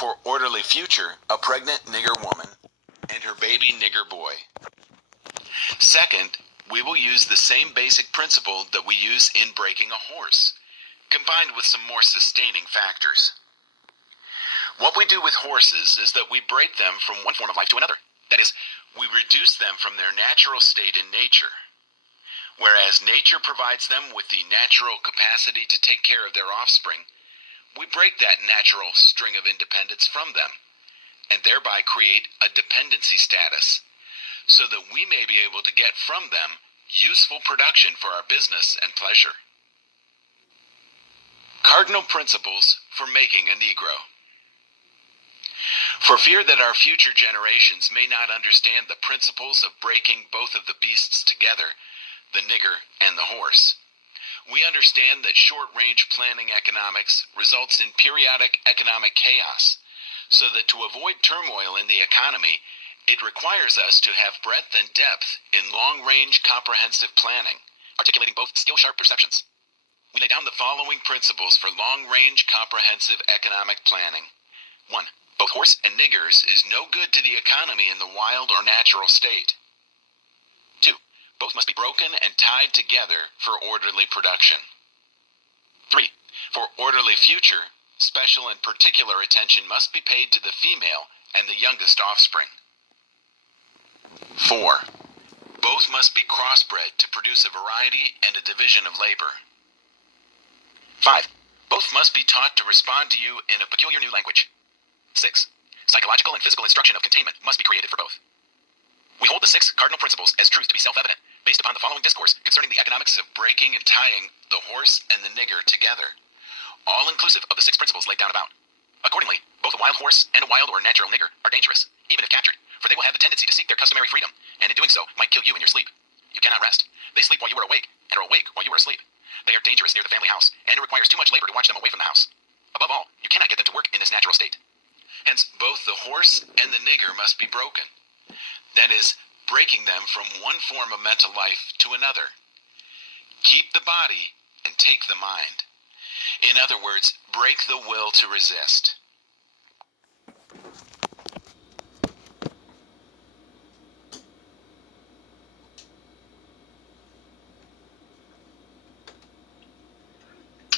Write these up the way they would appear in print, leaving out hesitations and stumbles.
For orderly future, a pregnant nigger woman and her baby nigger boy. Second, we will use the same basic principle that we use in breaking a horse, combined with some more sustaining factors. What we do with horses is that we break them from one form of life to another. That is, we reduce them from their natural state in nature. Whereas nature provides them with the natural capacity to take care of their offspring, we break that natural string of independence from them, and thereby create a dependency status, so that we may be able to get from them useful production for our business and pleasure. Cardinal principles for making a Negro. For fear that our future generations may not understand the principles of breaking both of the beasts together, the nigger and the horse, we understand that short-range planning economics results in periodic economic chaos, so that to avoid turmoil in the economy, it requires us to have breadth and depth in long-range comprehensive planning, articulating both skill-sharp perceptions. We lay down the following principles for long-range comprehensive economic planning. 1. Both horse and niggers is no good to the economy in the wild or natural state. 2. Both must be broken and tied together for orderly production. 3. For orderly future, special and particular attention must be paid to the female and the youngest offspring. 4. Both must be crossbred to produce a variety and a division of labor. 5. Both must be taught to respond to you in a peculiar new language. 6. Psychological and physical instruction of containment must be created for both. We hold the 6 cardinal principles as truth to be self-evident, based upon the following discourse concerning the economics of breaking and tying the horse and the nigger together, all inclusive of the 6 principles laid down about. Accordingly, both a wild horse and a wild or natural nigger are dangerous, even if captured, for they will have the tendency to seek their customary freedom, and in doing so might kill you in your sleep. You cannot rest. They sleep while you are awake, and are awake while you are asleep. They are dangerous near the family house, and it requires too much labor to watch them away from the house. Above all, you cannot get them to work in this natural state. Hence, both the horse and the nigger must be broken. That is, breaking them from one form of mental life to another. Keep the body and take the mind. In other words, break the will to resist.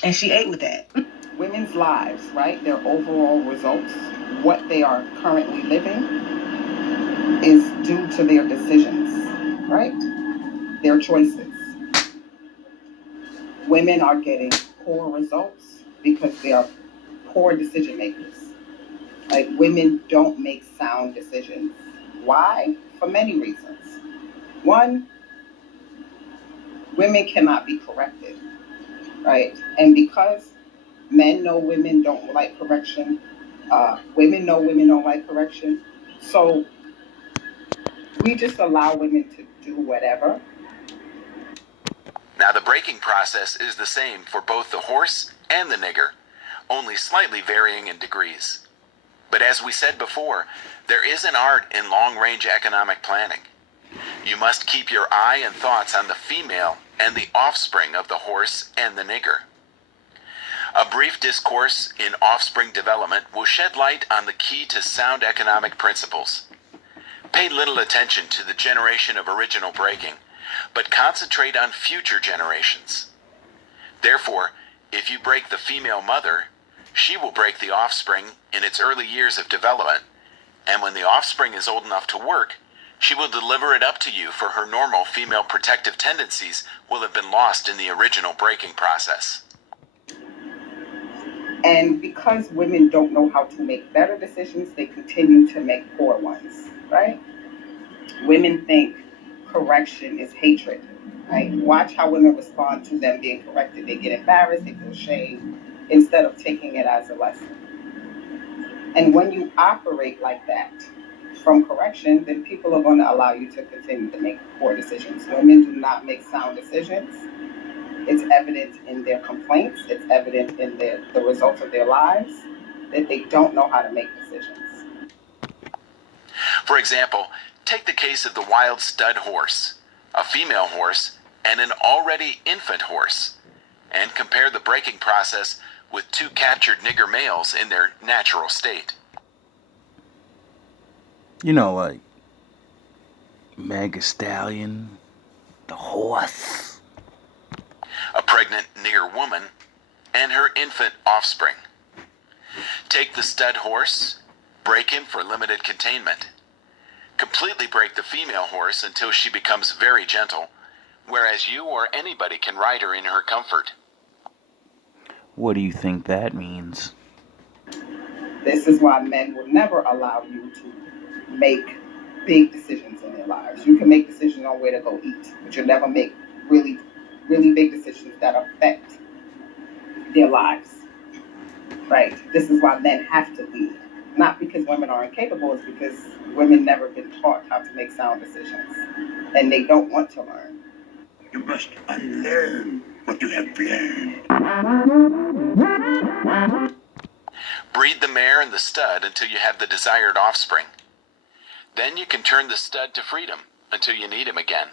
And she ate with that. Women's lives, right? Their overall results, what they are currently living, is due to their decisions, right? Their choices. Women are getting poor results because they are poor decision makers. Like, women don't make sound decisions. Why? For many reasons. One, women cannot be corrected, right? And because men know women don't like correction, women know women don't like correction, so we just allow women to do whatever. Now, the breaking process is the same for both the horse and the nigger, only slightly varying in degrees. But as we said before, there is an art in long-range economic planning. You must keep your eye and thoughts on the female and the offspring of the horse and the nigger. A brief discourse in offspring development will shed light on the key to sound economic principles. Pay little attention to the generation of original breaking, but concentrate on future generations. Therefore, if you break the female mother, she will break the offspring in its early years of development, and when the offspring is old enough to work, she will deliver it up to you, for her normal female protective tendencies will have been lost in the original breaking process. And because women don't know how to make better decisions, they continue to make poor ones, right? Women think correction is hatred, right? Watch how women respond to them being corrected. They get embarrassed, they feel shame, instead of taking it as a lesson. And when you operate like that from correction, then people are going to allow you to continue to make poor decisions. Women do not make sound decisions. It's evident in their complaints. It's evident in the results of their lives that they don't know how to make decisions. For example, take the case of the wild stud horse, a female horse, and an already infant horse, and compare the breaking process with 2 captured nigger males in their natural state. You know, like Mega Stallion, the horse. A pregnant nigger woman, and her infant offspring. Take the stud horse, break him for limited containment. Completely break the female horse until she becomes very gentle, whereas you or anybody can ride her in her comfort. What do you think that means? This is why men will never allow you to make big decisions in their lives. You can make decisions on where to go eat, but you'll never make really, really big decisions that affect their lives. Right? This is why men have to lead. Not because women are incapable, it's because women never been taught how to make sound decisions. And they don't want to learn. You must unlearn what you have learned. Breed the mare and the stud until you have the desired offspring. Then you can turn the stud to freedom until you need him again.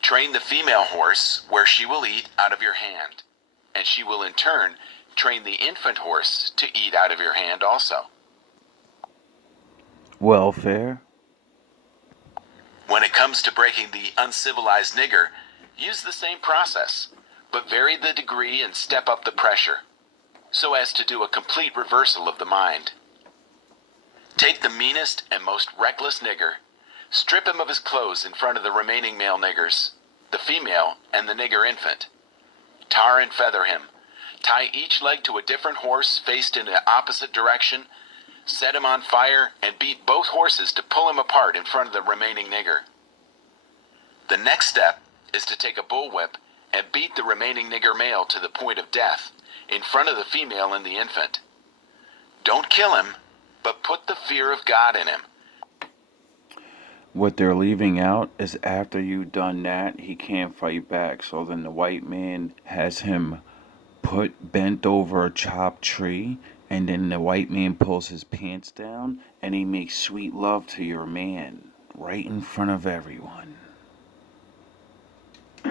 Train the female horse where she will eat out of your hand, and she will in turn train the infant horse to eat out of your hand also. Welfare. When it comes to breaking the uncivilized nigger, use the same process, but vary the degree and step up the pressure, so as to do a complete reversal of the mind. Take the meanest and most reckless nigger, strip him of his clothes in front of the remaining male niggers, the female and the nigger infant. Tar and feather him. Tie each leg to a different horse faced in the opposite direction, set him on fire, and beat both horses to pull him apart in front of the remaining nigger. The next step is to take a bullwhip and beat the remaining nigger male to the point of death in front of the female and the infant. Don't kill him, but put the fear of God in him. What they're leaving out is after you've done that, he can't fight back. So then the white man has him bent over a chopped tree, and then the white man pulls his pants down and he makes sweet love to your man right in front of everyone.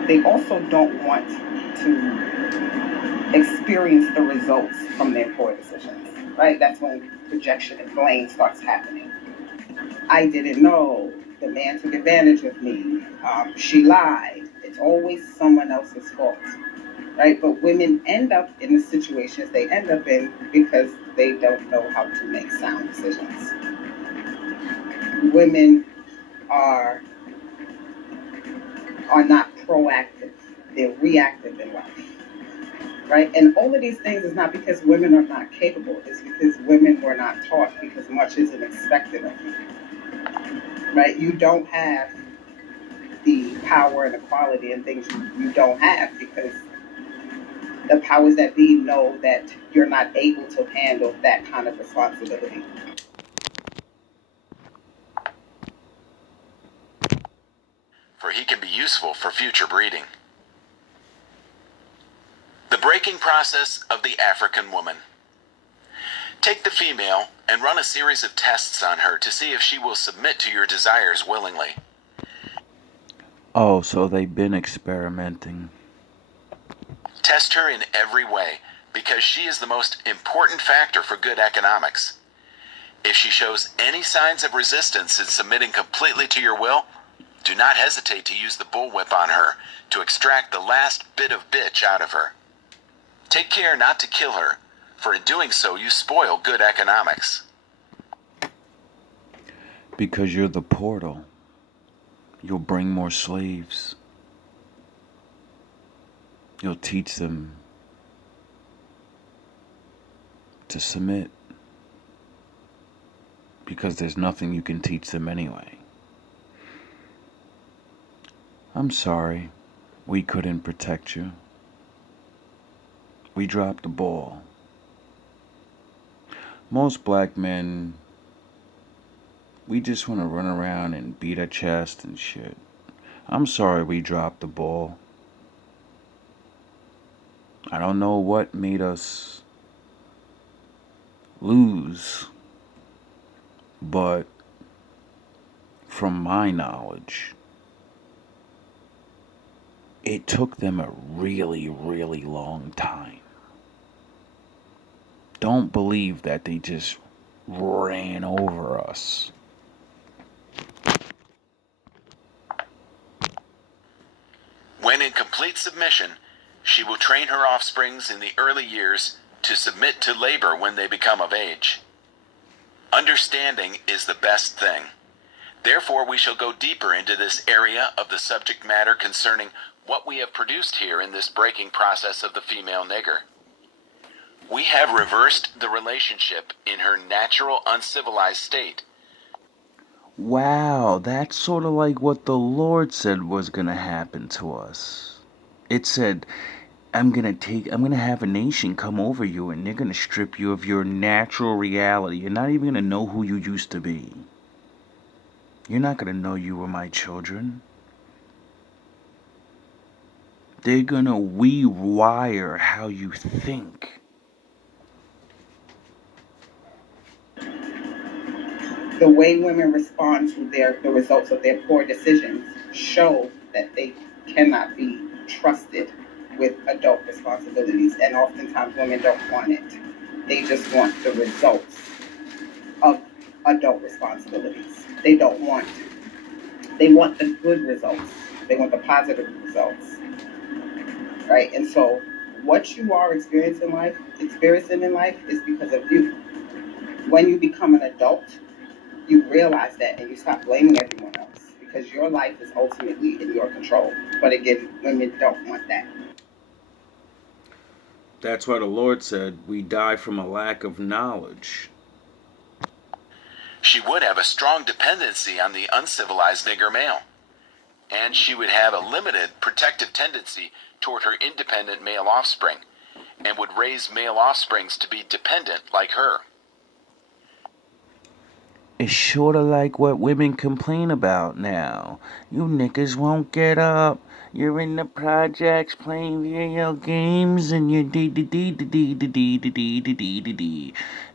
They also don't want to experience the results from their poor decisions, right? That's when projection and blame starts happening. I didn't know. The man took advantage of me. She lied. It's always someone else's fault, right? But women end up in the situations they end up in because they don't know how to make sound decisions. Women are not proactive. They're reactive in life, right? And all of these things is not because women are not capable. It's because women were not taught, because much isn't expected of you, right? You don't have the power and equality and things you don't have because the powers that be know that you're not able to handle that kind of responsibility. For he can be useful for future breeding. The breaking process of the African woman. Take the female and run a series of tests on her to see if she will submit to your desires willingly. Oh, so they've been experimenting. Test her in every way, because she is the most important factor for good economics. If she shows any signs of resistance in submitting completely to your will, do not hesitate to use the bullwhip on her to extract the last bit of bitch out of her. Take care not to kill her, for in doing so you spoil good economics. Because you're the portal. You'll bring more slaves. You'll teach them to submit. Because there's nothing you can teach them anyway. I'm sorry, we couldn't protect you. We dropped the ball. Most black men, we just want to run around and beat our chest and shit. I'm sorry we dropped the ball. I don't know what made us lose, but from my knowledge, it took them a really, really long time. Don't believe that they just ran over us. complete submission, she will train her offsprings in the early years to submit to labor when they become of age. Understanding is the best thing. Therefore, we shall go deeper into this area of the subject matter concerning what we have produced here in this breaking process of the female nigger. We have reversed the relationship in her natural uncivilized state. Wow, that's sort of like what the Lord said was going to happen to us. It said, I'm going to have a nation come over you and they're going to strip you of your natural reality. You're not even going to know who you used to be. You're not going to know you were my children. They're going to rewire how you think. The way women respond to the results of their poor decisions show that they cannot be trusted with adult responsibilities, and oftentimes women don't want it. They just want the results of adult responsibilities. They want the good results. They want the positive results, right? And so what you are experiencing in life is because of you. When you become an adult, you realize that and you stop blaming everyone else because your life is ultimately in your control. But again, women don't want that. That's why the Lord said we die from a lack of knowledge. She would have a strong dependency on the uncivilized nigger male, and she would have a limited protective tendency toward her independent male offspring, and would raise male offsprings to be dependent like her. It's sort of like what women complain about now. You niggas won't get up. You're in the projects playing video games and you dee.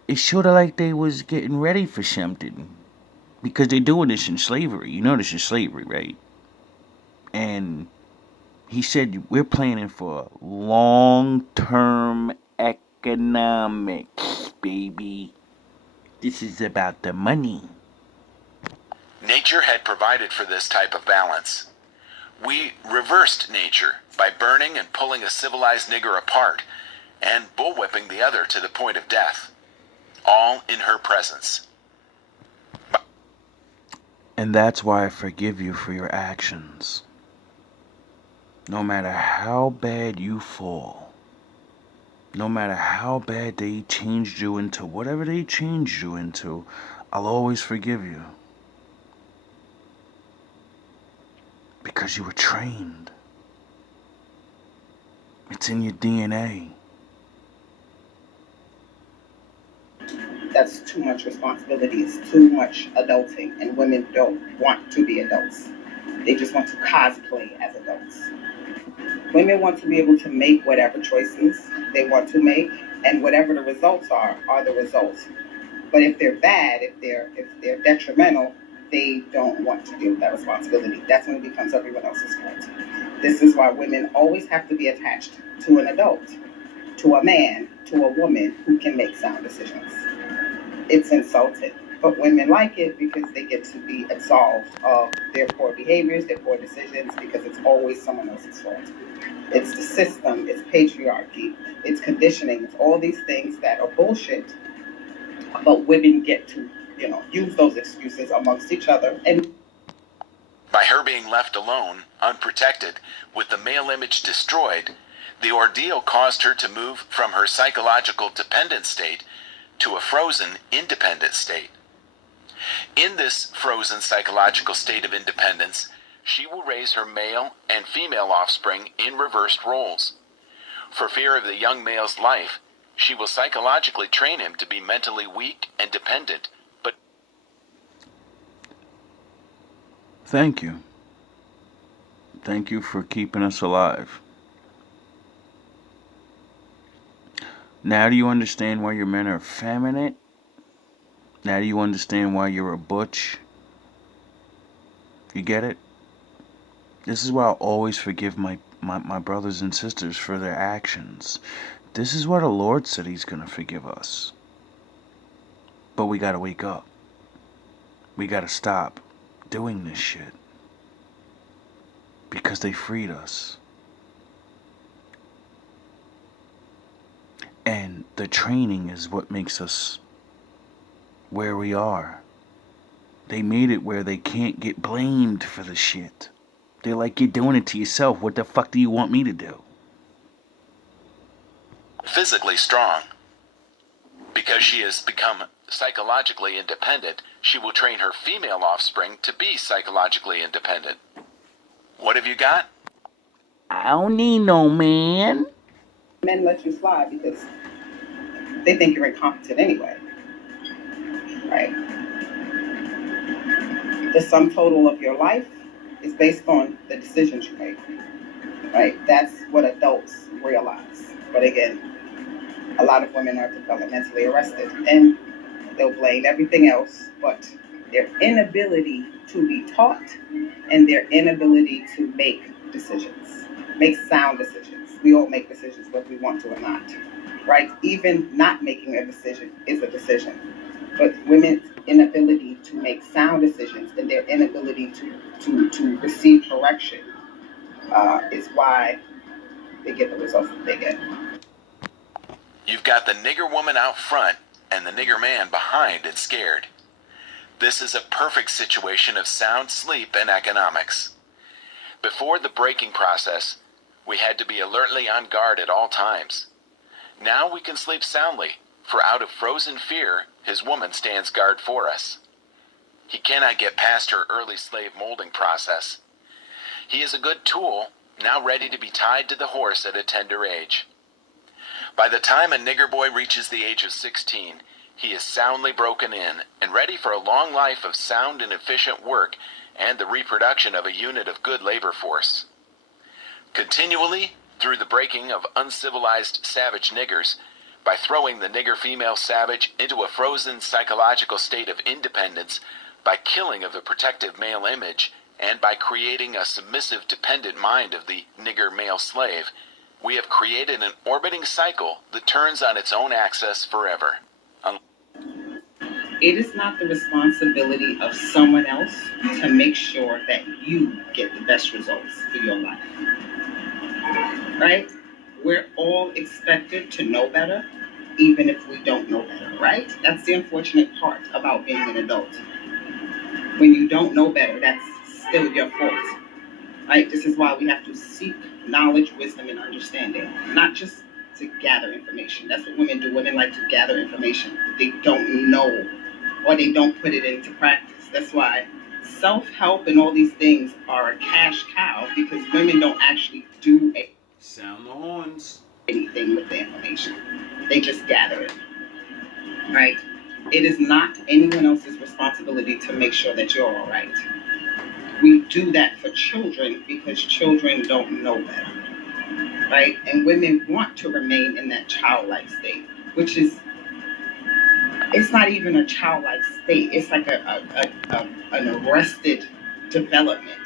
It's sort of like they was getting ready for something. Because they're doing this in slavery. You know this is slavery, right? And he said we're planning for long-term economics, baby. This is about the money. Nature had provided for this type of balance. We reversed nature by burning and pulling a civilized nigger apart and bullwhipping the other to the point of death, all in her presence. And that's why I forgive you for your actions. No matter how bad you fall, no matter how bad they changed you into whatever they changed you into, I'll always forgive you. Because you were trained. It's in your DNA. That's too much responsibility. It's too much adulting, and women don't want to be adults. They just want to cosplay as adults. Women want to be able to make whatever choices they want to make, and whatever the results are the results. But if they're bad, if they're detrimental, they don't want to deal with that responsibility. That's when it becomes everyone else's fault. This is why women always have to be attached to an adult, to a man, to a woman who can make sound decisions. It's insulting, but women like it because they get to be absolved of their poor behaviors, their poor decisions, because it's always someone else's fault. It's the system, it's patriarchy, it's conditioning, it's all these things that are bullshit, but women get to, use those excuses amongst each other. And by her being left alone, unprotected, with the male image destroyed, the ordeal caused her to move from her psychological dependent state to a frozen, independent state. In this frozen psychological state of independence, she will raise her male and female offspring in reversed roles. For fear of the young male's life, she will psychologically train him to be mentally weak and dependent, but Thank you. Thank you for keeping us alive. Now do you understand why your men are effeminate? Now do you understand why you're a butch? You get it? This is why I'll always forgive my brothers and sisters for their actions. This is why the Lord said He's going to forgive us. But we got to wake up. We got to stop doing this shit. Because they freed us. the training is what makes us where we are. They made it where they can't get blamed for the shit. They're like, you're doing it to yourself. What the fuck do you want me to do? Physically strong. Because she has become psychologically independent, she will train her female offspring to be psychologically independent. What have you got? I don't need no man. Men let you slide because they think you're incompetent anyway, right? The sum total of your life is based on the decisions you make, right? That's what adults realize. But again, a lot of women are developmentally arrested and they'll blame everything else but their inability to be taught and their inability to make decisions, make sound decisions. We all make decisions whether we want to or not, right? Even not making a decision is a decision. But women's inability to make sound decisions and their inability to receive correction is why they get the results that they get. You've got the nigger woman out front and the nigger man behind and scared. This is a perfect situation of sound sleep and economics. Before the breaking process, we had to be alertly on guard at all times. Now we can sleep soundly, for out of frozen fear, his woman stands guard for us. He cannot get past her early slave molding process. He is a good tool, now ready to be tied to the horse at a tender age. By the time a nigger boy reaches the age of 16, he is soundly broken in and ready for a long life of sound and efficient work and the reproduction of a unit of good labor force. Continually, through the breaking of uncivilized savage niggers, by throwing the nigger female savage into a frozen psychological state of independence, by killing of the protective male image, and by creating a submissive dependent mind of the nigger male slave, we have created an orbiting cycle that turns on its own axis forever. It is not the responsibility of someone else to make sure that you get the best results for your life, right? We're all expected to know better, even if we don't know better, right? That's the unfortunate part about being an adult. When you don't know better, that's still your fault, right? This is why we have to seek knowledge, wisdom, and understanding, not just to gather information. That's what women do. Women like to gather information. They don't know, or they don't put it into practice. That's why self-help and all these things are a cash cow, because women don't actually do Sound the horns. anything with the information. They just gather it, right? It is not anyone else's responsibility to make sure that you're all right. We do that for children because children don't know better, right? And women want to remain in that childlike state, which is, it's not even a childlike state. It's like an arrested development.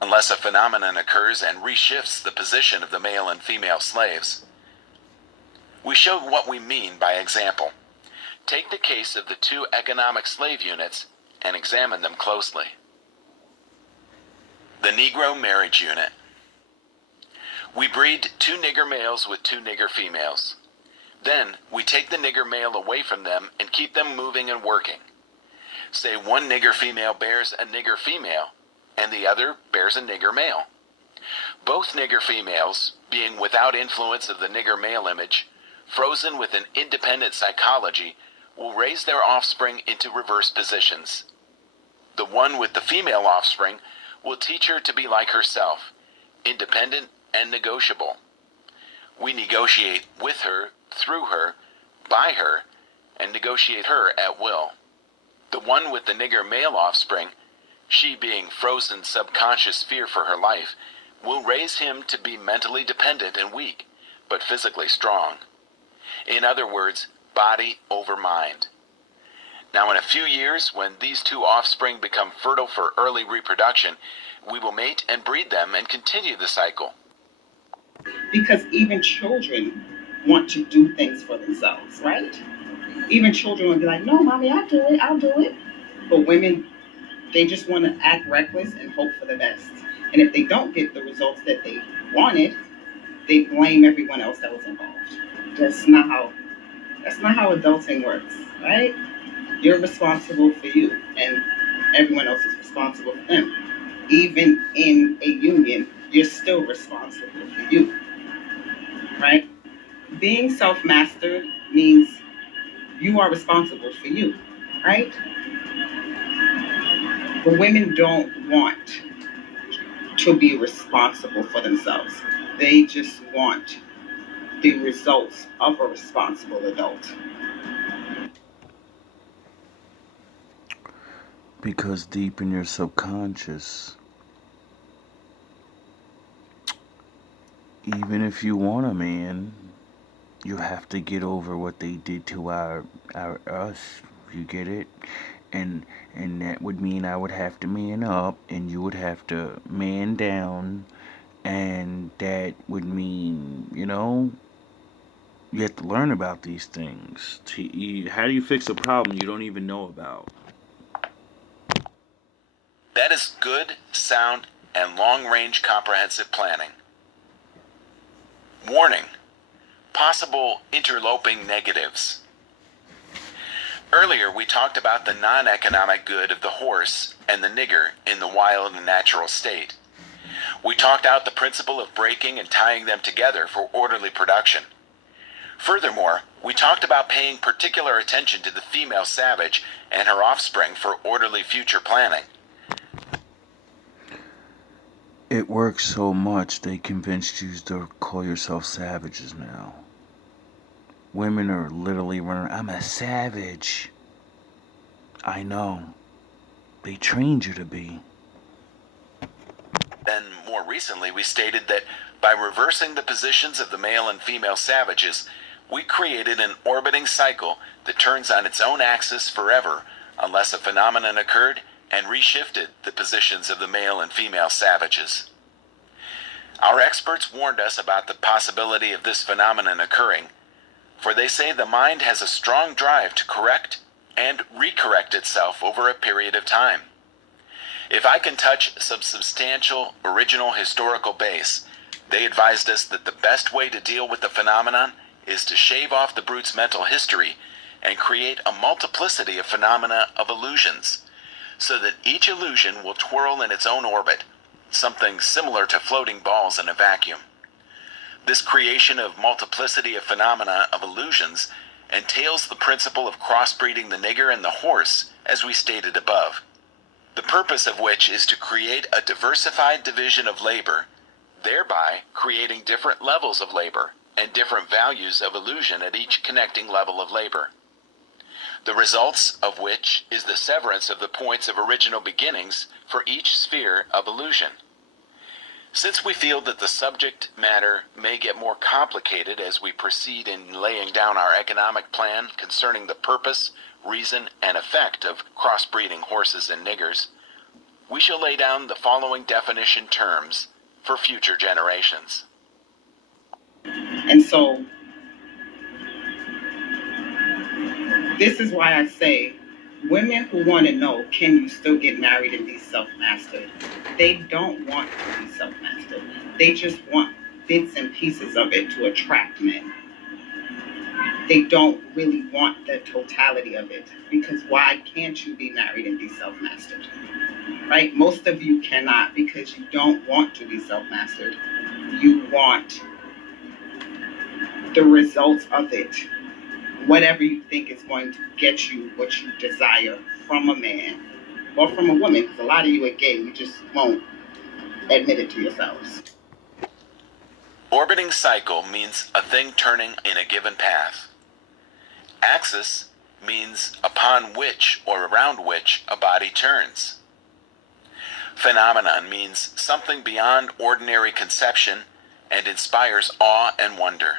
Unless a phenomenon occurs and reshifts the position of the male and female slaves. We show what we mean by example. Take the case of the two economic slave units and examine them closely. The Negro Marriage Unit. We breed two nigger males with two nigger females. Then we take the nigger male away from them and keep them moving and working. Say one nigger female bears a nigger female and the other bears a nigger male. Both nigger females, being without influence of the nigger male image, frozen with an independent psychology, will raise their offspring into reverse positions. The one with the female offspring will teach her to be like herself, independent and negotiable. We negotiate with her, through her, by her, and negotiate her at will. The one with the nigger male offspring, she being frozen subconscious fear for her life, will raise him to be mentally dependent and weak, but physically strong. In other words, body over mind. Now in a few years, when these two offspring become fertile for early reproduction, we will mate and breed them and continue the cycle. Because even children want to do things for themselves, right? Even children will be like, no, mommy, I'll do it. But women, they just want to act reckless and hope for the best. And if they don't get the results that they wanted, they blame everyone else that was involved. That's not how adulting works, right? You're responsible for you, and everyone else is responsible for them. Even in a union, you're still responsible for you, right? Being self-mastered means you are responsible for you, right? But women don't want to be responsible for themselves. They just want the results of a responsible adult. Because deep in your subconscious, even if you want a man, you have to get over what they did to our us. You get it? And and that would mean I would have to man up and you would have to man down, and that would mean, you have to learn about these things. How do you fix a problem you don't even know about? That is good, sound, and long-range comprehensive planning. Warning: possible interloping negatives. Earlier, we talked about the non-economic good of the horse and the nigger in the wild and natural state. We talked out the principle of breaking and tying them together for orderly production. Furthermore, we talked about paying particular attention to the female savage and her offspring for orderly future planning. It works so much they convinced you to call yourself savages now. Women are literally running, I'm a savage. I know. They trained you to be. Then, more recently, we stated that by reversing the positions of the male and female savages, we created an orbiting cycle that turns on its own axis forever unless a phenomenon occurred and reshifted the positions of the male and female savages. Our experts warned us about the possibility of this phenomenon occurring, for they say the mind has a strong drive to correct and recorrect itself over a period of time. If I can touch some substantial original historical base, they advised us that the best way to deal with the phenomenon is to shave off the brute's mental history and create a multiplicity of phenomena of illusions, so that each illusion will twirl in its own orbit, something similar to floating balls in a vacuum. This creation of multiplicity of phenomena of illusions entails the principle of crossbreeding the nigger and the horse, as we stated above. The purpose of which is to create a diversified division of labor, thereby creating different levels of labor and different values of illusion at each connecting level of labor. The results of which is the severance of the points of original beginnings for each sphere of illusion. Since we feel that the subject matter may get more complicated as we proceed in laying down our economic plan concerning the purpose, reason, and effect of crossbreeding horses and niggers, we shall lay down the following definition terms for future generations. And so, this is why I say women who want to know, can you still get married and be self-mastered? They don't want to be self-mastered. They just want bits and pieces of it to attract men. They don't really want the totality of it, because why can't you be married and be self-mastered? Right? Most of you cannot, because you don't want to be self-mastered. You want the results of it. Whatever you think is going to get you what you desire from a man or from a woman, because a lot of you are gay, you just won't admit it to yourselves. Orbiting cycle means a thing turning in a given path. Axis means upon which or around which a body turns. Phenomenon means something beyond ordinary conception and inspires awe and wonder.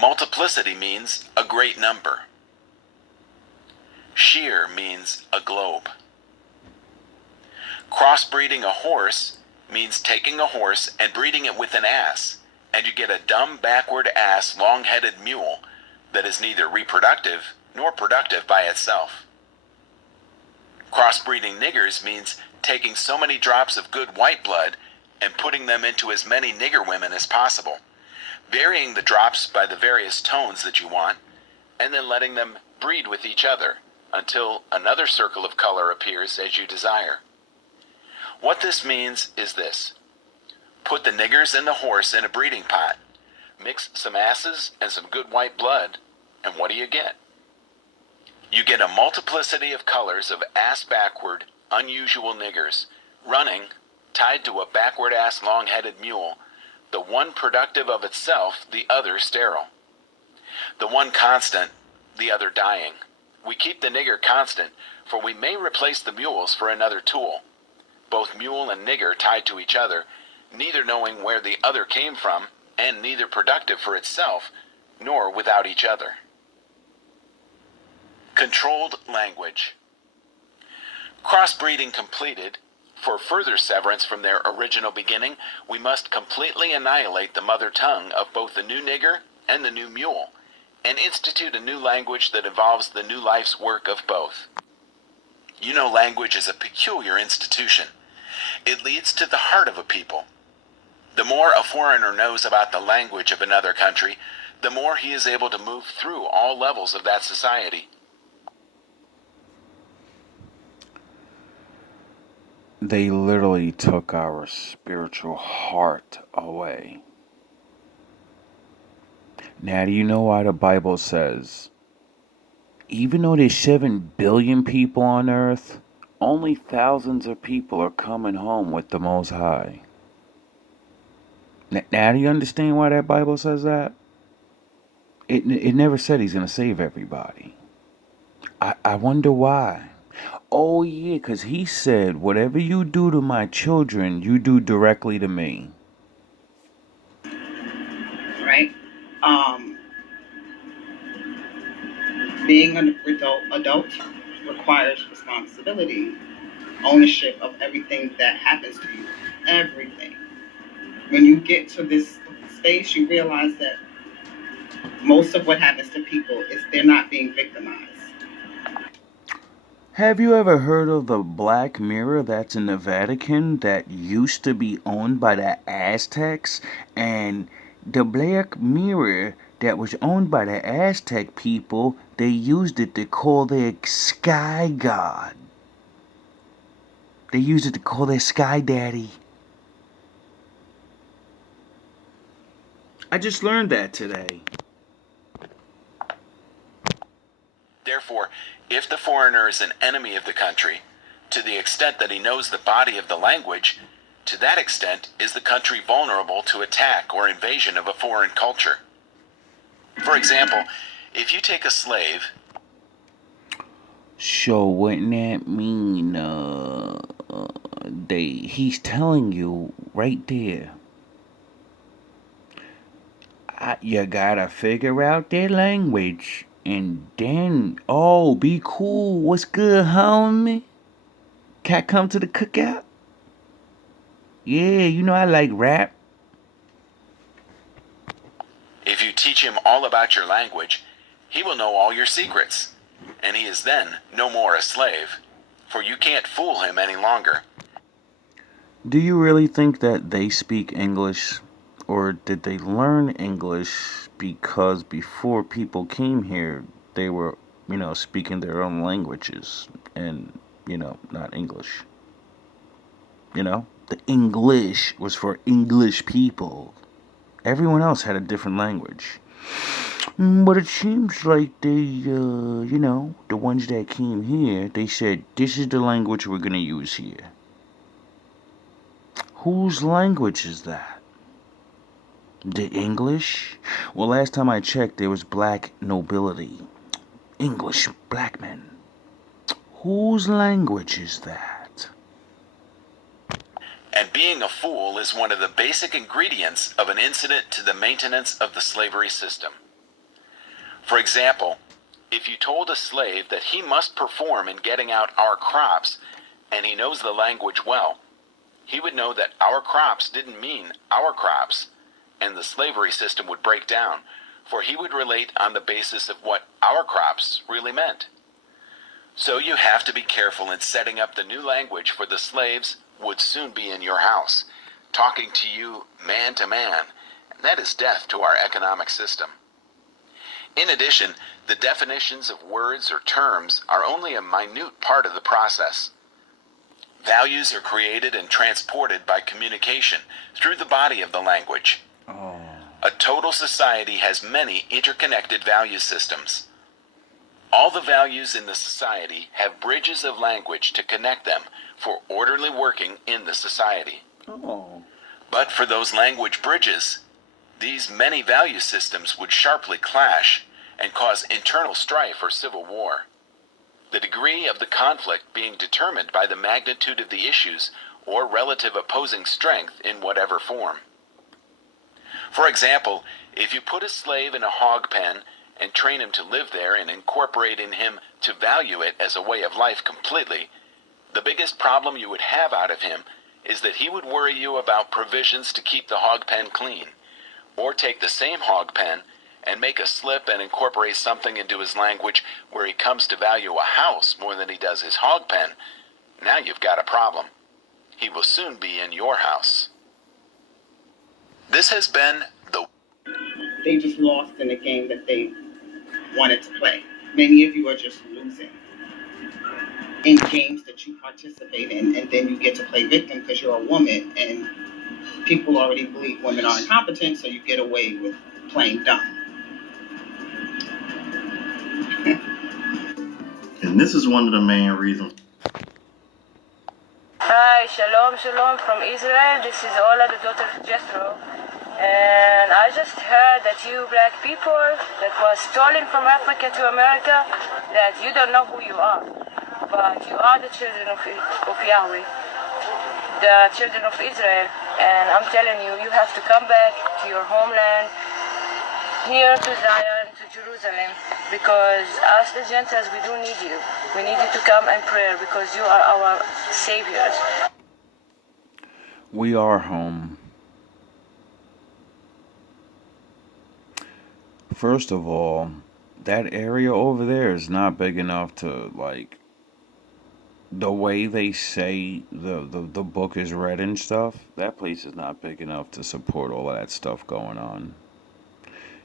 Multiplicity means a great number. Sheer means a globe. Crossbreeding a horse means taking a horse and breeding it with an ass, and you get a dumb backward ass long-headed mule that is neither reproductive nor productive by itself. Crossbreeding niggers means taking so many drops of good white blood and putting them into as many nigger women as possible, varying the drops by the various tones that you want, and then letting them breed with each other until another circle of color appears as you desire. What this means is this: put the niggers and the horse in a breeding pot, mix some asses and some good white blood, and what do you get? You get a multiplicity of colors of ass-backward, unusual niggers, running, tied to a backward-ass long-headed mule, the one productive of itself, the other sterile. The one constant, the other dying. We keep the nigger constant, for we may replace the mules for another tool. Both mule and nigger tied to each other, neither knowing where the other came from, and neither productive for itself, nor without each other. Controlled language. Crossbreeding completed, for further severance from their original beginning, we must completely annihilate the mother tongue of both the new nigger and the new mule, and institute a new language that involves the new life's work of both. You know, language is a peculiar institution. It leads to the heart of a people. The more a foreigner knows about the language of another country, the more he is able to move through all levels of that society. They literally took our spiritual heart away. Now, do you know why the Bible says, even though there's 7 billion people on earth, only thousands of people are coming home with the Most High? Now, do you understand why that Bible says that? It never said he's going to save everybody. I wonder why. Oh, yeah, because he said, whatever you do to my children, you do directly to me. Right? Being an adult requires responsibility, ownership of everything that happens to you. Everything. When you get to this space, you realize that most of what happens to people is they're not being victimized. Have you ever heard of the Black Mirror that's in the Vatican that used to be owned by the Aztecs? And the Black Mirror that was owned by the Aztec people, they used it to call their sky god. They used it to call their sky daddy. I just learned that today. Therefore, if the foreigner is an enemy of the country, to the extent that he knows the body of the language, to that extent is the country vulnerable to attack or invasion of a foreign culture. For example, if you take a slave... So wouldn't that mean, he's telling you right there, you gotta figure out their language, and then, oh, be cool, what's good, homie? Can I come to the cookout? Yeah, you know I like rap. If you teach him all about your language, he will know all your secrets, and he is then no more a slave, for you can't fool him any longer. Do you really think that they speak English? Or did they learn English because before people came here, they were, speaking their own languages and, not English? The English was for English people. Everyone else had a different language. But it seems like they, the ones that came here, they said, this is the language we're going to use here. Whose language is that? The English? Well, last time I checked, there was black nobility. English black men. Whose language is that? And being a fool is one of the basic ingredients of an incident to the maintenance of the slavery system. For example, if you told a slave that he must perform in getting out our crops, and he knows the language well, he would know that our crops didn't mean our crops, and the slavery system would break down, for he would relate on the basis of what our crops really meant. So you have to be careful in setting up the new language, for the slaves would soon be in your house, talking to you man to man, and that is death to our economic system. In addition, the definitions of words or terms are only a minute part of the process. Values are created and transported by communication through the body of the language. Oh. A total society has many interconnected value systems. All the values in the society have bridges of language to connect them for orderly working in the society. Oh. But for those language bridges, these many value systems would sharply clash and cause internal strife or civil war. The degree of the conflict being determined by the magnitude of the issues or relative opposing strength in whatever form. For example, if you put a slave in a hog pen and train him to live there and incorporate in him to value it as a way of life completely, the biggest problem you would have out of him is that he would worry you about provisions to keep the hog pen clean, or take the same hog pen and make a slip and incorporate something into his language where he comes to value a house more than he does his hog pen. Now you've got a problem. He will soon be in your house. This has been the... They just lost in the game that they wanted to play. Many of you are just losing in games that you participate in, and then you get to play victim because you're a woman, and people already believe women are incompetent, so you get away with playing dumb. And this is one of the main reasons. Hi, shalom, shalom from Israel. This is Ola, the daughter of Jethro. And I just heard that you black people that was stolen from Africa to America, that you don't know who you are. But you are the children of Yahweh, the children of Israel. And I'm telling you, you have to come back to your homeland, here to Zion, to Jerusalem, because us the Gentiles, we do need you. We need you to come and pray because you are our saviors. We are home. First of all, that area over there is not big enough to, like, the way they say the book is read and stuff, that place is not big enough to support all of that stuff going on.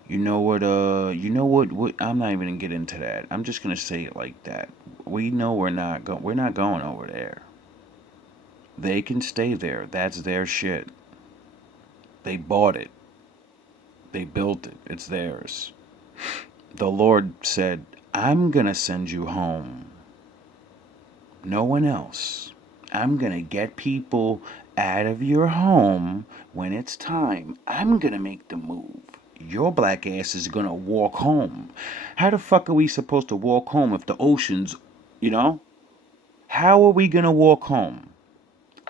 You know what, I'm not even gonna get into that. I'm just gonna say it like that. We know we're not going over there. They can stay there. That's their shit. They bought it. They built it. It's theirs. The Lord said, I'm gonna send you home. No one else. I'm gonna get people out of your home when it's time. I'm gonna make the move. Your black ass is gonna walk home. How the fuck are we supposed to walk home if the ocean's, you know? How are we gonna walk home?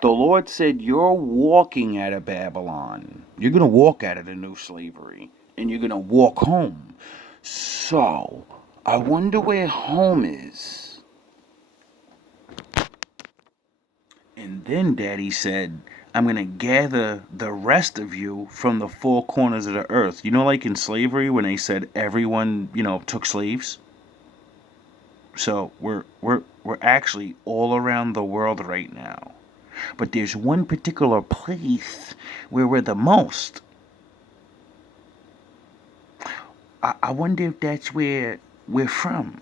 The Lord said, you're walking out of Babylon. You're gonna walk out of the new slavery. And you're gonna walk home. So, I wonder where home is. And then Daddy said, I'm going to gather the rest of you from the four corners of the earth. You know, like in slavery when they said everyone, took slaves? So we're actually all around the world right now. But there's one particular place where we're the most. I wonder if that's where we're from.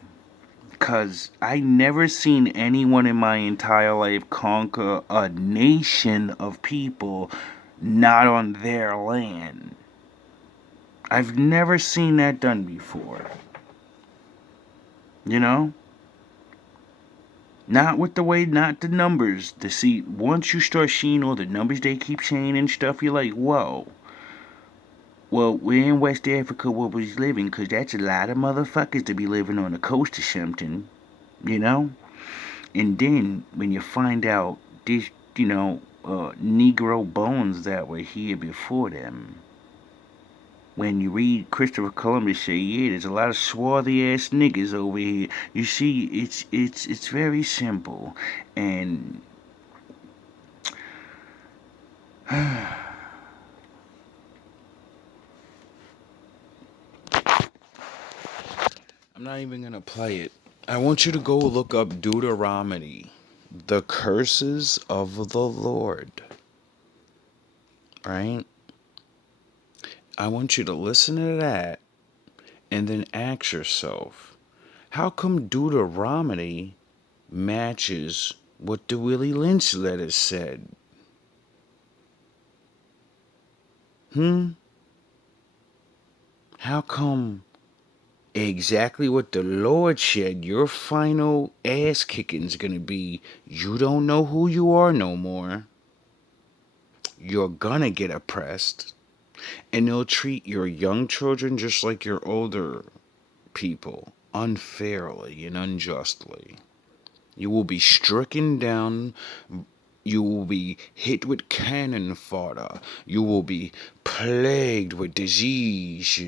Because I never seen anyone in my entire life conquer a nation of people not on their land. I've never seen that done before. You know? Not with the way, not the numbers. To see, once you start seeing all the numbers they keep saying and stuff, you're like, whoa. Well, we're in West Africa where we're living, because that's a lot of motherfuckers to be living on the coast or something. You know? And then, when you find out this, Negro bones that were here before them, when you read Christopher Columbus say, yeah, there's a lot of swarthy ass niggas over here. You see, it's very simple. And I'm not even gonna play it. I want you to go look up Deuteronomy, the curses of the Lord. right? I want you to listen to that and then ask yourself, how come Deuteronomy matches what the Willie Lynch letter said? How come exactly what the Lord said, your final ass kicking's gonna be, you don't know who you are no more, you're gonna get oppressed, and they'll treat your young children just like your older people, unfairly and unjustly. You will be stricken down. You will be hit with cannon fodder. You will be plagued with disease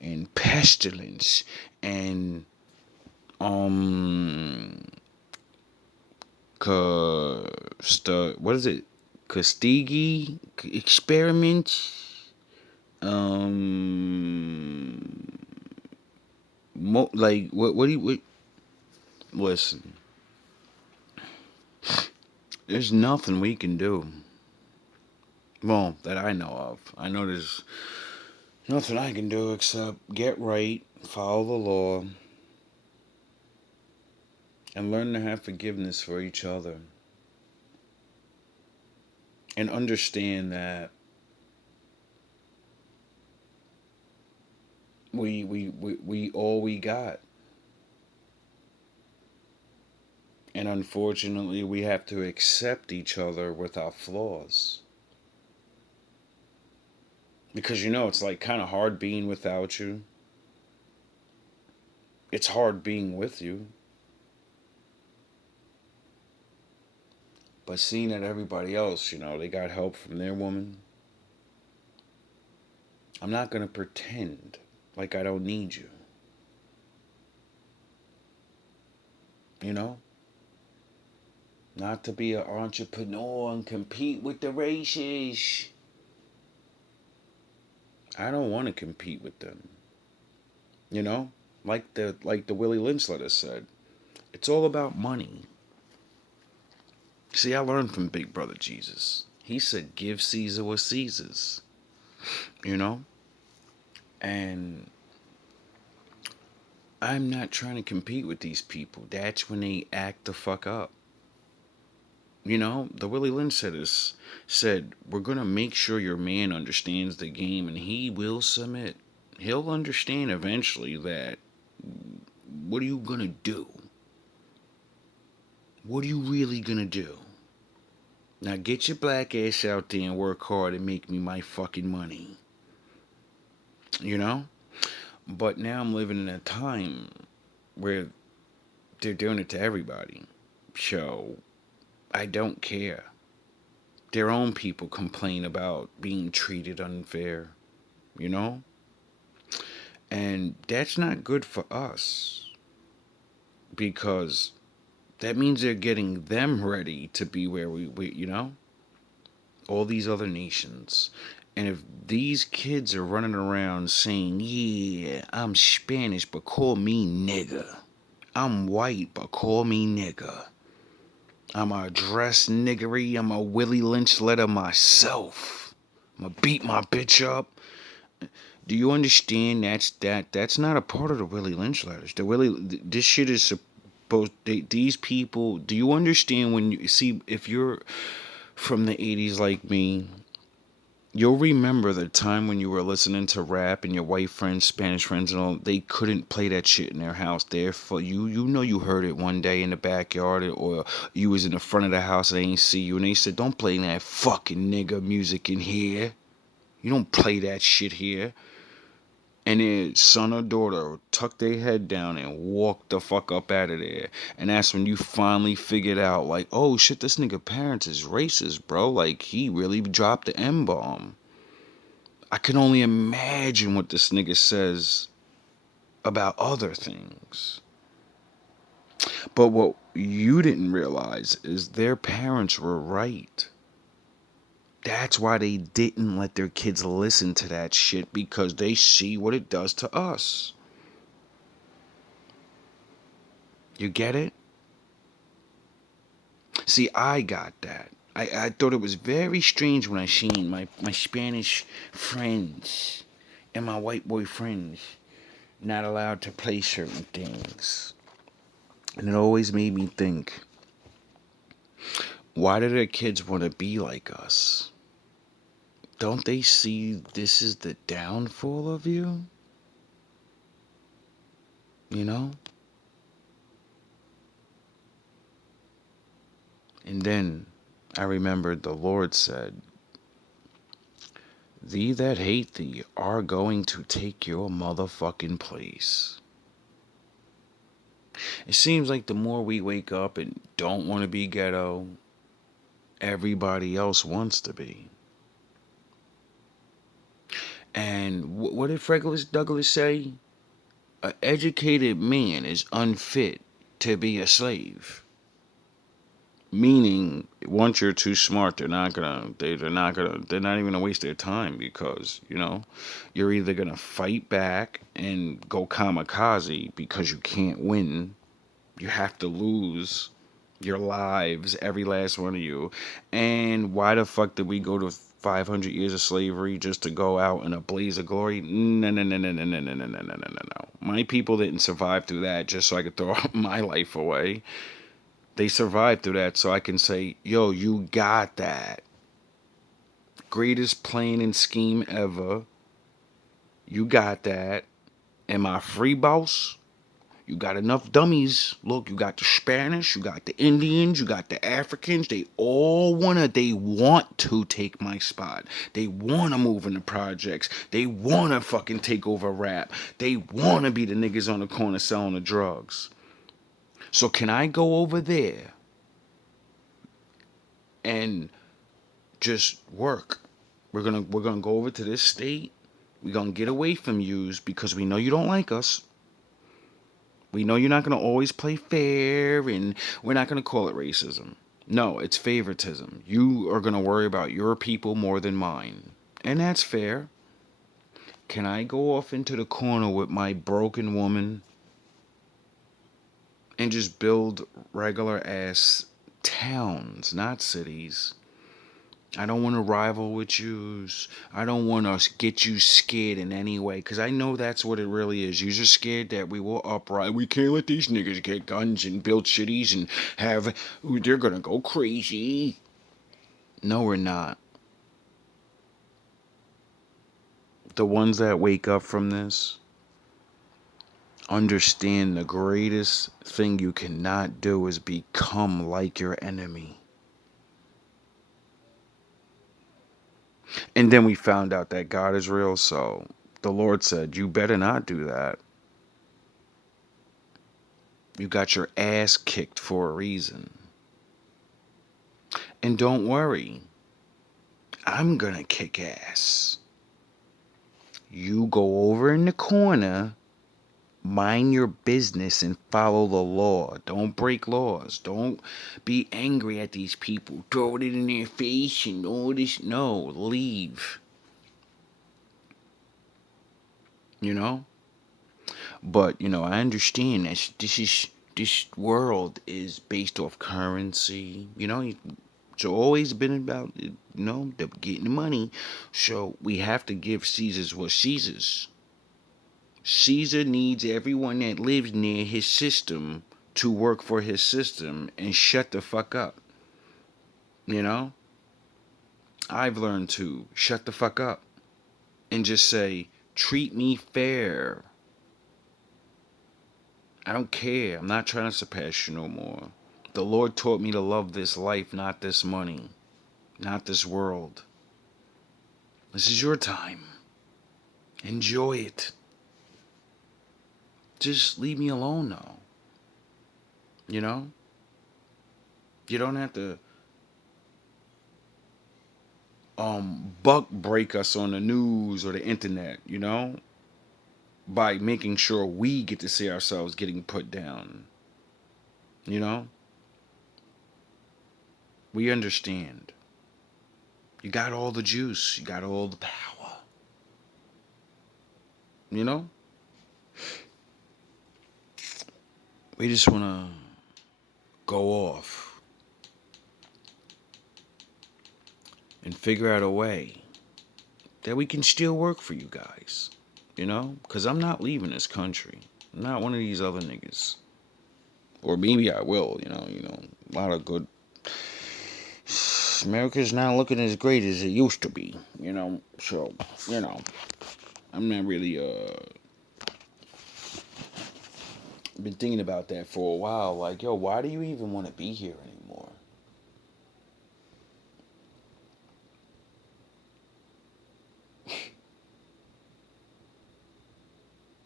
and pestilence and um what is it? Castigi experiments. Um, like what do you listen? There's nothing we can do. Well, that I know of. I know there's nothing I can do except get right, follow the law, and learn to have forgiveness for each other. And understand that we all we got. And unfortunately, we have to accept each other with our flaws. Because it's like kind of hard being without you. It's hard being with you. But seeing that everybody else, they got help from their woman, I'm not going to pretend like I don't need you. You know? Not to be an entrepreneur and compete with the races. I don't want to compete with them. You know? Like the Willie Lynch letter said. It's all about money. See, I learned from Big Brother Jesus. He said, give Caesar what Caesar's. You know? And I'm not trying to compete with these people. That's when they act the fuck up. The Willie Lynch said, we're going to make sure your man understands the game and he will submit. He'll understand eventually that, what are you going to do? What are you really going to do? Now get your black ass out there and work hard and make me my fucking money. But now I'm living in a time where they're doing it to everybody. So I don't care. Their own people complain about being treated unfair, you know? And that's not good for us. Because that means they're getting them ready to be where we all these other nations. And if these kids are running around saying, yeah, I'm Spanish, but call me nigga. I'm white, but call me nigga. I'm a dress niggery. I'm a Willie Lynch letter myself. I'm gonna beat my bitch up. Do you understand that's not a part of the Willie Lynch letters? This shit is supposed. These people. Do you understand when you see if you're from the '80s like me? You'll remember the time when you were listening to rap and your white friends, Spanish friends, and all, they couldn't play that shit in their house. Therefore, you heard it one day in the backyard, or you was in the front of the house and they ain't see you, and they said, "Don't play that fucking nigga music in here. You don't play that shit here." And their son or daughter tuck their head down and walk the fuck up out of there. And that's when you finally figured out, like, oh shit, this nigga parents is racist, bro. Like, he really dropped the M-bomb. I can only imagine what this nigga says about other things. But what you didn't realize is their parents were right. That's why they didn't let their kids listen to that shit, because they see what it does to us. You get it? See, I got that. I thought it was very strange when I seen my Spanish friends and my white boy friends not allowed to play certain things. And it always made me think, why do their kids want to be like us? Don't they see this is the downfall of you? You know? And then I remembered the Lord said, "Thee that hate thee are going to take your motherfucking place." It seems like the more we wake up and don't want to be ghetto, everybody else wants to be. And what did Frederick Douglass say? An educated man is unfit to be a slave. Meaning, once you're too smart, they're not even gonna waste their time because, you're either gonna fight back and go kamikaze because you can't win. You have to lose your lives, every last one of you. And why the fuck did we go to 500 years of slavery just to go out in a blaze of glory? No, no, no, no, no, no, no, no, no, no, no, no. My people didn't survive through that just so I could throw my life away. They survived through that so I can say, yo, you got that. Greatest plan and scheme ever. You got that. Am I free, boss? You got enough dummies. Look, you got the Spanish, you got the Indians, you got the Africans. They want to take my spot. They want to move in the projects. They want to fucking take over rap. They want to be the niggas on the corner selling the drugs. So can I go over there and just work? We're gonna go over to this state. We're gonna get away from yous because we know you don't like us. We know you're not going to always play fair, and we're not going to call it racism. No, it's favoritism. You are going to worry about your people more than mine. And that's fair. Can I go off into the corner with my broken woman and just build regular ass towns, not cities? I don't want to rival with yous. I don't want to get you scared in any way. Because I know that's what it really is. You're just scared that we will uprise. We can't let these niggas get guns and build cities and have... They're going to go crazy. No, we're not. The ones that wake up from this understand the greatest thing you cannot do is become like your enemy. And then we found out that God is real, so the Lord said, you better not do that. You got your ass kicked for a reason. And don't worry, I'm gonna kick ass. You go over in the corner, mind your business, and follow the law. Don't break laws. Don't be angry at these people. Throw it in their face and all this. No, leave. You know? But, I understand that this world is based off currency. It's always been about, getting the money. So we have to give Caesar's what Caesar's. Caesar needs everyone that lives near his system to work for his system and shut the fuck up. I've learned to shut the fuck up and just say, treat me fair. I don't care. I'm not trying to surpass you no more. The Lord taught me to love this life, not this money, not this world. This is your time. Enjoy it. Just leave me alone, though. You don't have to buck break us on the news or the internet, by making sure we get to see ourselves getting put down. We understand. You got all the juice. You got all the power. We just want to go off and figure out a way that we can still work for you guys. You know? Because I'm not leaving this country. I'm not one of these other niggas. Or maybe I will, a lot of good. America's not looking as great as it used to be, so, I'm not really, been thinking about that for a while. Like, yo, why do you even want to be here anymore?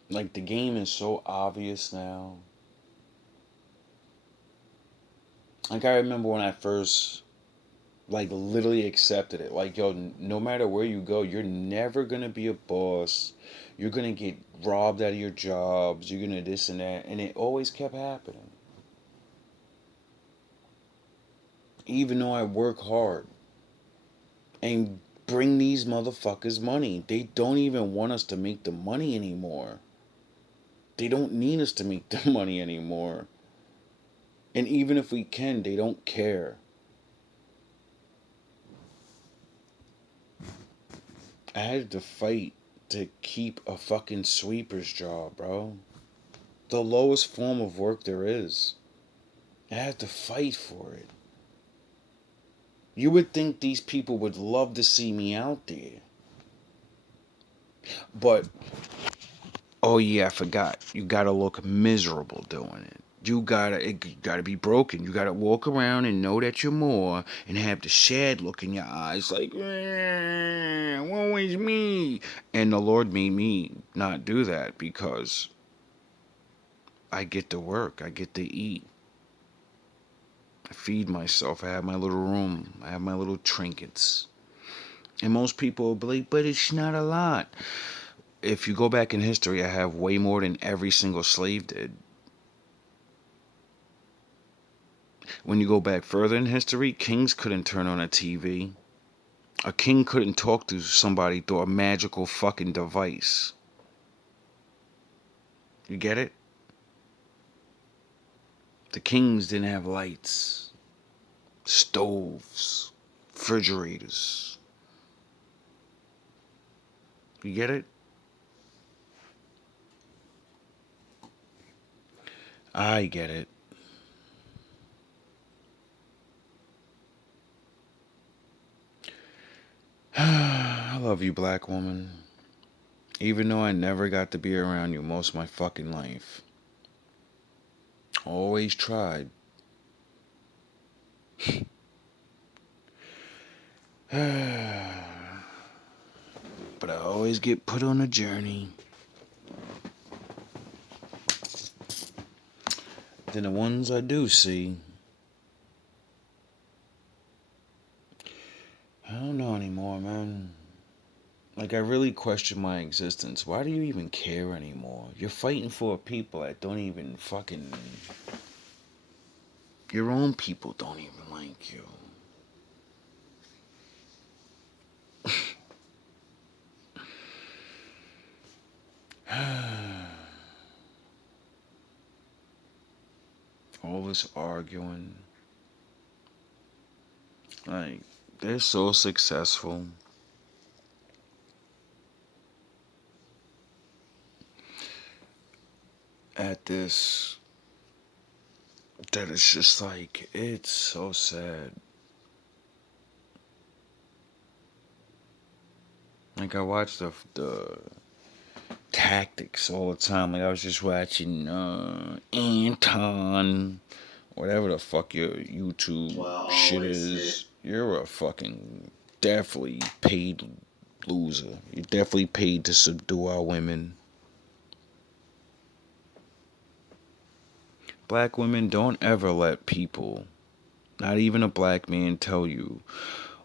Like, the game is so obvious now. Like, I remember when I first, like, literally accepted it. Like, yo, no matter where you go, you're never gonna be a boss. You're gonna get robbed out of your jobs. You're gonna this and that. And it always kept happening. Even though I work hard and bring these motherfuckers money, they don't even want us to make the money anymore. They don't need us to make the money anymore. And even if we can, they don't care. I had to fight to keep a fucking sweeper's job, bro. The lowest form of work there is. I had to fight for it. You would think these people would love to see me out there. But, oh yeah, I forgot. You gotta look miserable doing it. You gotta be broken. You gotta walk around and know that you're more and have the sad look in your eyes like, woe is me. And the Lord made me not do that because I get to work. I get to eat. I feed myself. I have my little room. I have my little trinkets. And most people will be like, but it's not a lot. If you go back in history, I have way more than every single slave did. When you go back further in history, kings couldn't turn on a TV. A king couldn't talk to somebody through a magical fucking device. You get it? The kings didn't have lights, stoves, refrigerators. You get it? I get it. I love you, black woman. Even though I never got to be around you most of my fucking life. Always tried. But I always get put on a journey. Then the ones I do see, I don't know anymore, man. Like, I really question my existence. Why do you even care anymore? You're fighting for people that don't even fucking... Your own people don't even like you. All this arguing. Like, they're so successful. At this, that it's just like, it's so sad. Like, I watch the tactics all the time. Like, I was just watching Anton, whatever the fuck your YouTube shit is. You're a fucking definitely paid loser. You're definitely paid to subdue our women. Black women, don't ever let people, not even a black man, tell you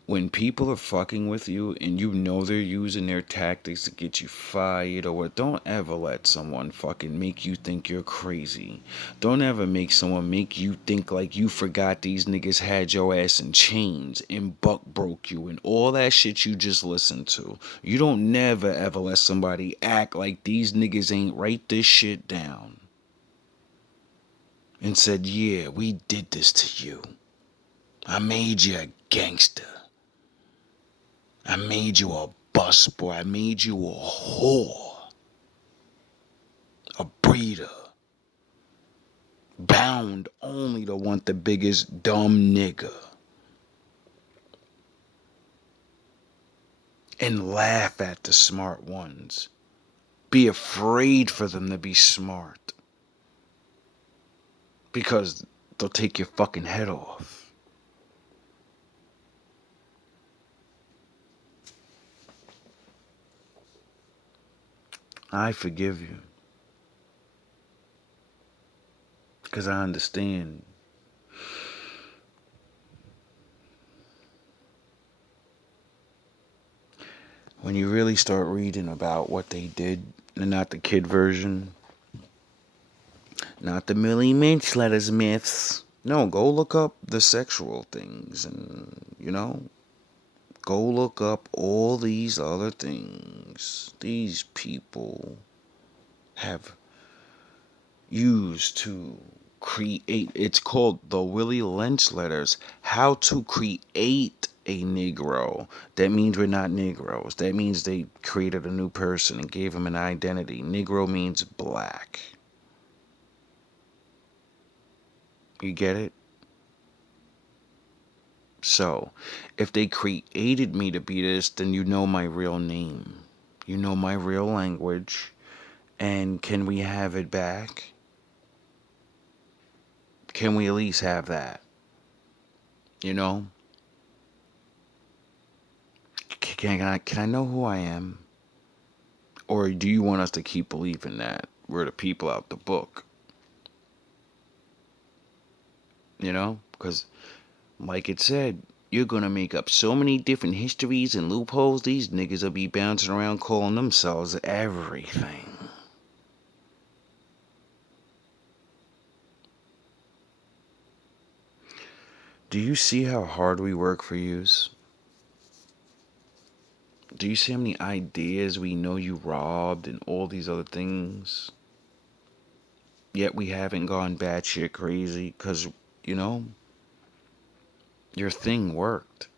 when people are fucking with you and you know they're using their tactics to get you fired or what. Don't ever let someone fucking make you think you're crazy. Don't ever make someone make you think like you forgot these niggas had your ass in chains and buck broke you and all that shit you just listened to. You don't never ever let somebody act like these niggas ain't write this shit down and said, yeah, we did this to you. I made you a gangster. I made you a busboy. I made you a whore. A breeder. Bound only to want the biggest dumb nigga. And laugh at the smart ones. Be afraid for them to be smart. Because they'll take your fucking head off. I forgive you. Because I understand. When you really start reading about what they did, and not the kid version, not the Millie Minch letters myths. No, go look up the sexual things and, go look up all these other things these people have used to create. It's called the Willie Lynch letters. How to create a Negro. That means we're not Negroes. That means they created a new person and gave him an identity. Negro means black. You get it? So, if they created me to be this, then you know my real name. You know my real language. And can we have it back? Can we at least have that? You know? Can I know who I am? Or do you want us to keep believing that we're the people out the book? Because, like it said, you're going to make up so many different histories and loopholes, these niggas will be bouncing around calling themselves everything. Do you see how hard we work for yous? Do you see how many ideas we know you robbed and all these other things? Yet we haven't gone batshit crazy because, your thing worked.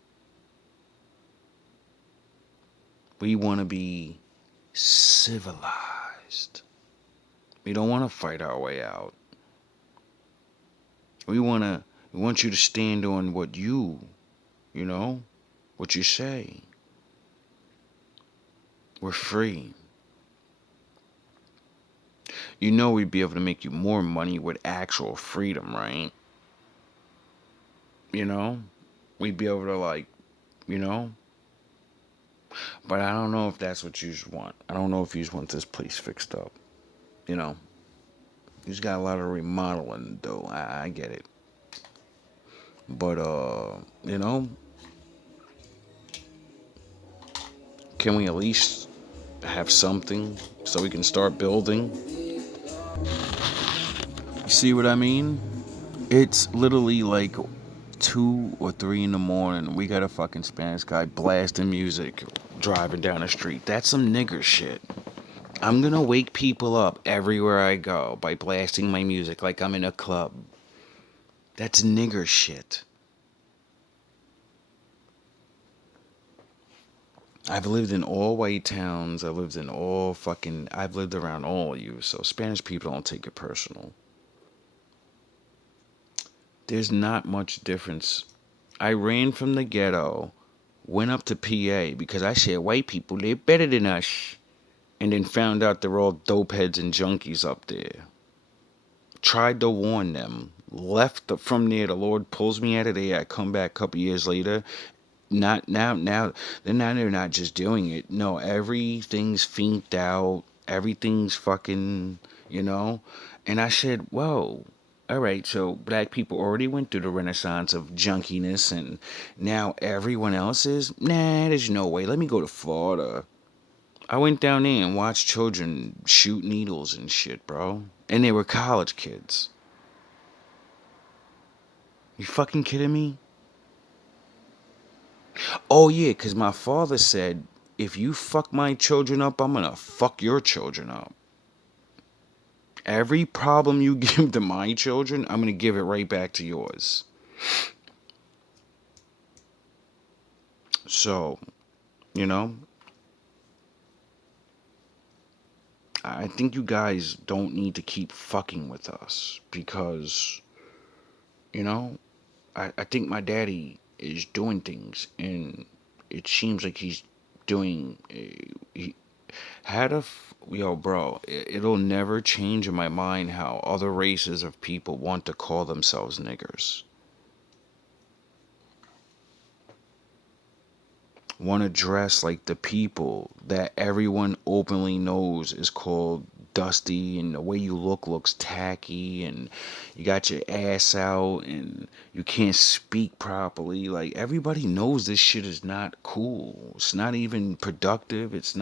We want to be civilized. We don't want to fight our way out. We want you to stand on what what you say. We're free. We'd be able to make you more money with actual freedom, right? We'd be able to but I don't know if that's what you want. I don't know if you want this place fixed up. He's got a lot of remodeling to do. I get it. But can we at least have something so we can start building? You see what I mean? It's literally like 2 or 3 in the morning. We got a fucking Spanish guy blasting music, driving down the street. That's some nigger shit. I'm gonna wake people up everywhere I go by blasting my music like I'm in a club. That's nigger shit. I've lived in all white towns. I've lived around all of you. So Spanish people don't take it personal. There's not much difference. I ran from the ghetto, went up to PA because I said white people, they're better than us. And then found out they're all dopeheads and junkies up there. Tried to warn them. Left from there. The Lord pulls me out of there. I come back a couple years later. Not now. They're not just doing it. No, everything's finked out. Everything's fucking, And I said, whoa. All right, so black people already went through the renaissance of junkiness, and now everyone else is? Nah, there's no way. Let me go to Florida. I went down there and watched children shoot needles and shit, bro. And they were college kids. You fucking kidding me? Oh, yeah, because my father said, if you fuck my children up, I'm going to fuck your children up. Every problem you give to my children, I'm going to give it right back to yours. So, You know, I think you guys don't need to keep fucking with us because, you know, I think my daddy is doing things and it seems like he's doing. He had a. Yo, bro, it'll never change in my mind how other races of people want to call themselves niggers. Want to dress like the people that everyone openly knows is called dusty, and the way you looks tacky, and you got your ass out and you can't speak properly. Like, everybody knows this shit is not cool. It's not even productive. It's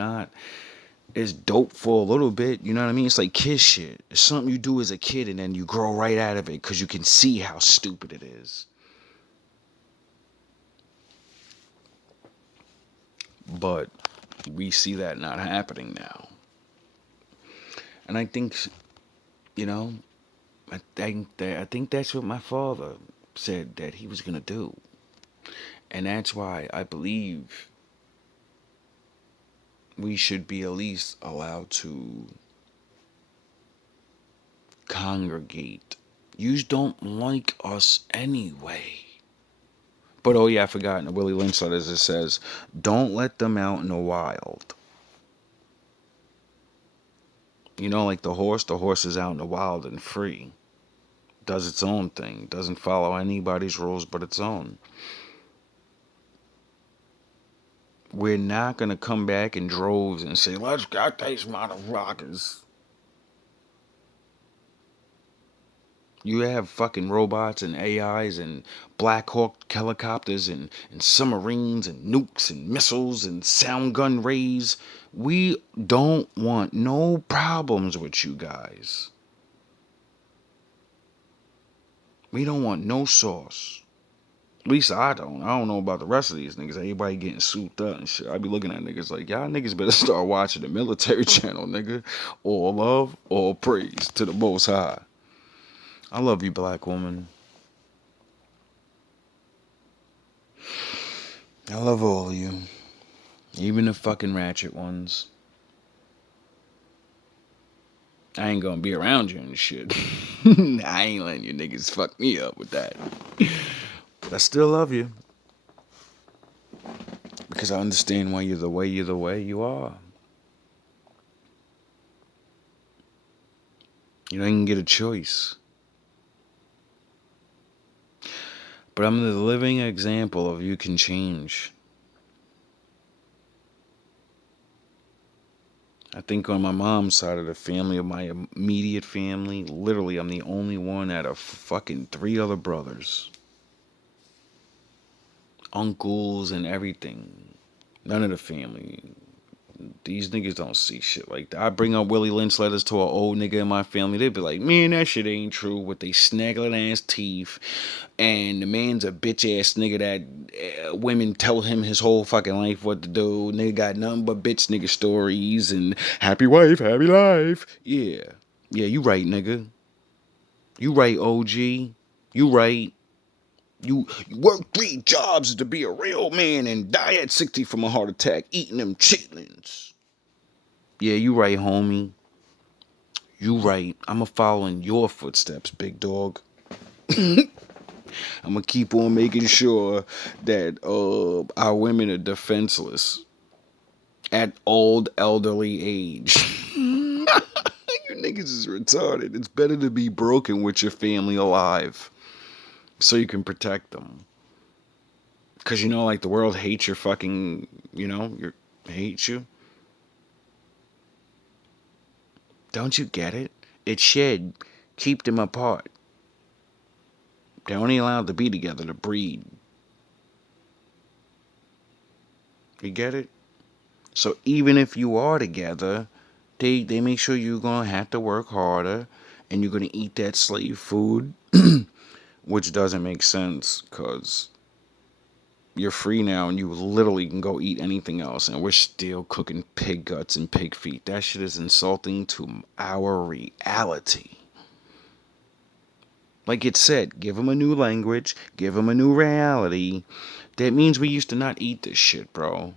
dope for a little bit, you know what I mean? It's like kid shit. It's something you do as a kid and then you grow right out of it because you can see how stupid it is. But we see that not happening now. And I think, you know, I think that's what my father said that he was gonna do, and that's why I believe we should be at least allowed to congregate. You don't like us anyway. But oh yeah, I forgot in the Willie Lynch letters it says, "Don't let them out in the wild." You know, like the horse. The horse is out in the wild and free. Does its own thing. Doesn't follow anybody's rules but its own. We're not gonna come back in droves and say, "Let's get these motherfuckers." You have fucking robots and AIs and Black Hawk helicopters and submarines and nukes and missiles and sound gun rays. We don't want no problems with you guys. We don't want no sauce. At least I don't. I don't know about the rest of these niggas. Everybody getting souped up and shit. I be looking at niggas like, y'all niggas better start watching the military channel, nigga. All love, all praise to the Most High. I love you, black woman. I love all of you. Even the fucking ratchet ones. I ain't gonna be around you and shit. I ain't letting you niggas fuck me up with that. But I still love you. Because I understand why you're the way you are. You don't even get a choice. But I'm the living example of you can change. I think on my mom's side of the family, of my immediate family, literally I'm the only one out of fucking 3 other brothers. Uncles and everything. None of the family. These niggas don't see shit like that. I bring up Willie Lynch letters to an old nigga in my family. They'd be like, man, that shit ain't true, with they snaggling ass teeth. And the man's a bitch ass nigga that women tell him his whole fucking life what to do. Nigga got nothing but bitch nigga stories and happy wife, happy life. Yeah. Yeah, you right, nigga. You right, OG. You right. You work 3 jobs to be a real man and die at 60 from a heart attack eating them chitlins. Yeah, you right, homie. You right. I'ma follow in your footsteps, big dog. I'ma keep on making sure that our women are defenseless at old elderly age. You niggas is retarded. It's better to be broken with your family alive so you can protect them. Cause you know, like, the world hates your fucking, hates you. Don't you get it? It should keep them apart. They're only allowed to be together to breed. You get it? So even if you are together, they make sure you're gonna have to work harder and you're gonna eat that slave food, which doesn't make sense because you're free now and you literally can go eat anything else, and we're still cooking pig guts and pig feet. That shit is insulting to our reality. Like it said, give them a new language, give them a new reality. That means we used to not eat this shit, bro.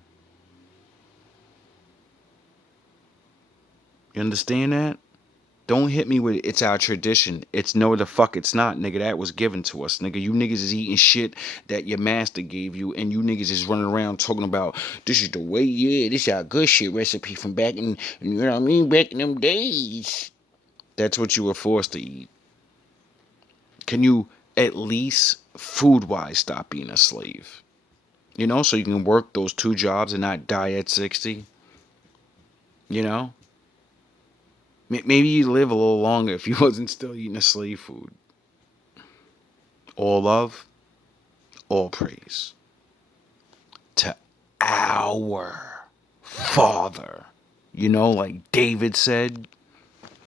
You understand that? Don't hit me with it's our tradition. It's no the fuck it's not, nigga. That was given to us, nigga. You niggas is eating shit that your master gave you, and you niggas is running around talking about this is the way, yeah, this is our good shit recipe from back in, you know what I mean, back in them days. That's what you were forced to eat. Can you at least food-wise stop being a slave? You know, so you can work those 2 jobs and not die at 60. You know, maybe you live a little longer if you wasn't still eating a slave food. All love, all praise to our Father. You know, like David said,